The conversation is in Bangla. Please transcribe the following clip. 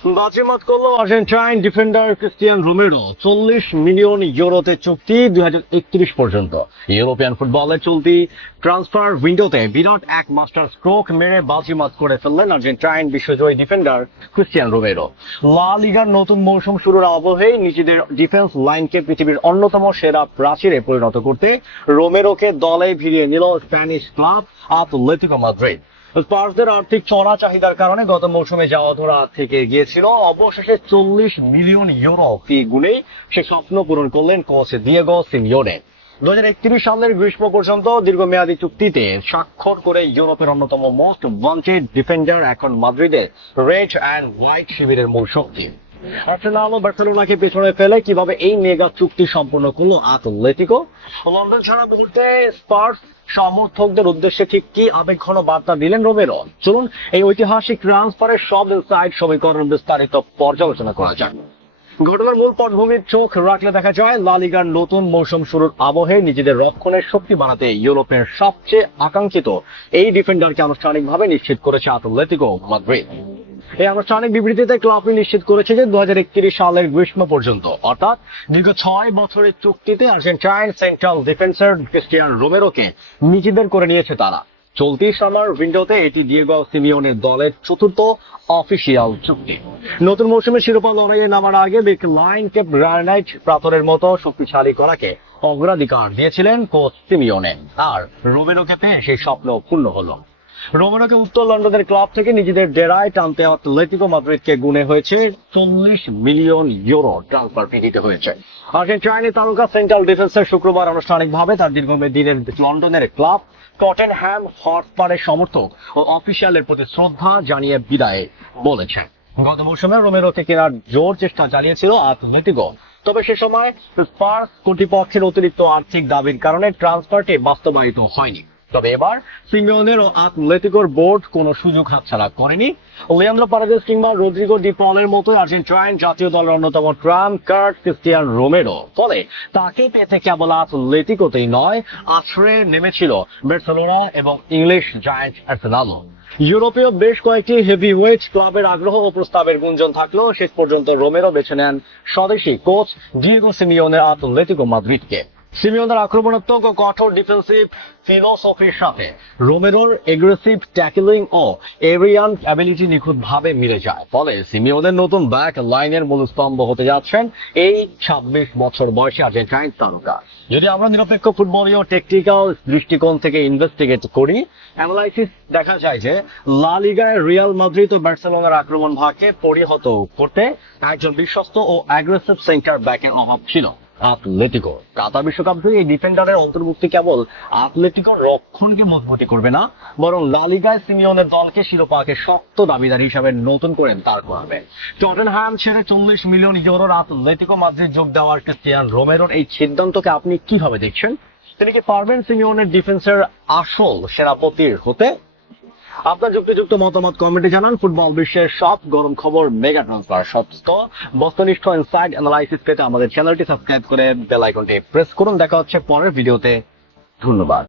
বাজিমাত করলো Argentine defender Cristian Romero. 40 million ইউরোতে চুক্তি 2031 পর্যন্ত। ইউরোপিয়ান ফুটবলের চলতি ট্রান্সফার উইন্ডোতে বিরাট এক মাস্টার স্ট্রোক মেরে বাজিমাত করে ফেললেন আর্জেন্টাইন বিশ্বজয়ী ডিফেন্ডার ক্রিস্টিয়ান রোমেরো। লা লিগার নতুন মৌসুম শুরুর আবহেই নিজেদের ডিফেন্স লাইনকে পৃথিবীর অন্যতম সেরা প্রাচীরে পরিণত করতে রোমেরোকে দলে ভিড়িয়ে নিল স্প্যানিশ ক্লাব আতলেতিকো মাদ্রিদ। স্পার্সদের আর্থিক চড়া চাহিদার কারণে গত মৌসুমে যাওয়া ধরা থেকে গিয়েছিল। অবশেষে 40 মিলিয়ন ইউরো ফি গুনে সে স্বপ্ন পূরণ করলেন কোচ দিয়েগো সিমিওনে। 2031 সালের গ্রীষ্ম পর্যন্ত দীর্ঘমেয়াদী চুক্তিতে স্বাক্ষর করে ইউরোপের অন্যতম মোস্ট ওয়ান্টেড ডিফেন্ডার এখন মাদ্রিদের রেড অ্যান্ড হোয়াইট শিবিরের মূল শক্তি। আর্সেনাল ও বার্সেলোনাকে পেছনে ফেলে কিভাবে এই মেগা চুক্তি সম্পন্ন করলো আতলেতিকো? লন্ডন ছাড়া মুহূর্তে স্পার্স সমর্থকদের উদ্দেশ্যে ঠিক কি আবেগঘন বার্তা দিলেন রোমেরো? চলুন এই ঐতিহাসিক ট্রান্সফারের সব ইনসাইড সমীকরণ বিস্তারিত পর্যালোচনা করা যাক। ঘটনার মূল পটভূমির চোখ রাখলে দেখা যায় লা লিগার নতুন মৌসুম শুরুর আবহে নিজেদের রক্ষণের শক্তি বাড়াতে ইউরোপের সবচেয়ে আকাঙ্ক্ষিত এই ডিফেন্ডারকে আনুষ্ঠানিকভাবে নিশ্চিত করেছে আতলেতিকো মাদ্রিদ। এই আনুষ্ঠানিক বিবৃতিতে ক্লাবটি নিশ্চিত করেছে যে 2031 সালের গ্রীষ্ম পর্যন্ত অর্থাৎ দীর্ঘ 6 বছরের চুক্তিতে আর্জেন্টাইন সেন্ট্রাল ডিফেন্সার ক্রিস্টিয়ান রোমেরোকে নিজেদের করে নিয়েছে তারা। চলতি সামার উইন্ডোতে এটি দিয়েগো সিমিওনের দলের চতুর্থ অফিসিয়াল চুক্তি। নতুন মৌসুমে শিরোপা লড়াইয়ে নামার আগে বিগ লাইনকে গ্রানাইট পাথরের মতো শক্তিশালী করাকে অগ্রাধিকার দিয়েছিলেন কোচ সিমিওনে, আর রোমেরোকে পেয়ে সেই স্বপ্ন পূর্ণ হলো। রোমেরোকে উত্তর লন্ডনের ক্লাব থেকে নিজেদের ডেরায় টানতে আতলেতিকো মাদ্রিদকে গুনে হয়েছে 40 মিলিয়ন ইউরো ট্রান্সফার ফি দিতে হয়েছে। আর্জেন্টাইনের তারকা সেন্ট্রাল ডিফেন্সের শুক্রবার আনুষ্ঠানিকভাবে তার দীর্ঘদিনের লন্ডনের ক্লাব টটেনহ্যাম হটস্পারের সমর্থক ও অফিসিয়ালের প্রতি শ্রদ্ধা জানিয়ে বিদায় বলেছেন। গত মৌসুমে রোমেরোকে কেনার জোর চেষ্টা চালিয়েছিল আতলেতিকো, তবে সে সময় স্পার্স কর্তৃপক্ষের অতিরিক্ত আর্থিক দাবির কারণে ট্রান্সফারটি বাস্তবায়িত হয়নি। তবে এবার সিমিওনের ও আতলেতিকোর বোর্ড কোনো সুযোগ হাতছাড়া করেনি। লিয়ান্দ্রো পারেদেস কিংবা রদ্রিগো ডি পলের মতো আর্জেন্টাইন জাতীয় দলের অন্যতম ট্রাম্প কার্ড ক্রিস্টিয়ান রোমেরো। ফলে তাকে পেতে কেবল আতলেতিকোতেই নয়, আছড়ে নেমেছিল বার্সেলোনা এবং ইংলিশ জায়ান্ট আর্সেনালও। ইউরোপীয় বেশ কয়েকটি হেভিওয়েট ক্লাবের আগ্রহ ও প্রস্তাবের গুঞ্জন থাকলেও শেষ পর্যন্ত রোমেরো বেছে নেন স্বদেশী কোচ ডিয়েগো সিমিওনের আতলেতিকো মাদ্রিদকে। সিমিওনের আক্রমণাত্মক ও কঠোর ডিফেন্সিভ ফিলোসফির সাথে রোমেরোর এগ্রেসিভ ট্যাকলিং ও এরিয়ান অ্যাবিলিটি নিখুঁতভাবে মিলে যায়। ফলে সিমিওনের নতুন ব্যাক লাইনের মূল স্তম্ভ হতে যাচ্ছেন এই 26 বছর বয়সী আর্জেন্টাইন তারকা। যদি আমরা নিরপেক্ষ ফুটবলীয় টেকটিক্যাল দৃষ্টিকোণ থেকে ইনভেস্টিগেট করি, অ্যানালাইসিস দেখা যায় যে লা লিগায় রিয়াল মাদ্রিদ ও বার্সেলোনার আক্রমণ ভাগকে পরিহত করতে একজন বিশ্বস্ত ও অ্যাগ্রেসিভ সেন্টার ব্যাকের অভাব ছিল আতলেতিকো। কাতার বিশ্বকাপ জয়ী এই ডিফেন্ডারের অন্তর্ভুক্তি কেবল আতলেতিকোর রক্ষণকে মজবুতি করবে না, বরং লা লিগায় সিমিওনের দলকে শিরোপাকে শক্ত দাবিদার হিসাবে নতুন করে দাঁড় করাবে। টটেনহ্যাম ছেড়ে 40 মিলিয়ন ইউরোর আতলেতিকো মাদ্রিদ যোগ দেওয়ার ক্রিস্টিয়ান রোমেরোর এই সিদ্ধান্তকে আপনি কিভাবে দেখছেন? তিনি কি পারবেন সিমিওনের ডিফেন্সের আসল সেনাপতির হতে? আপনার যুক্তিযুক্ত মতামত কমেন্টে জানান। ফুটবল বিশ্বের সব গরম খবর, মেগা ট্রান্সফার, সত্য বস্তুনিষ্ঠ ইনসাইড অ্যানালাইসিস পেতে আমাদের চ্যানেলটি সাবস্ক্রাইব করে বেল আইকনটি প্রেস করুন। দেখা হচ্ছে পরের ভিডিওতে। ধন্যবাদ।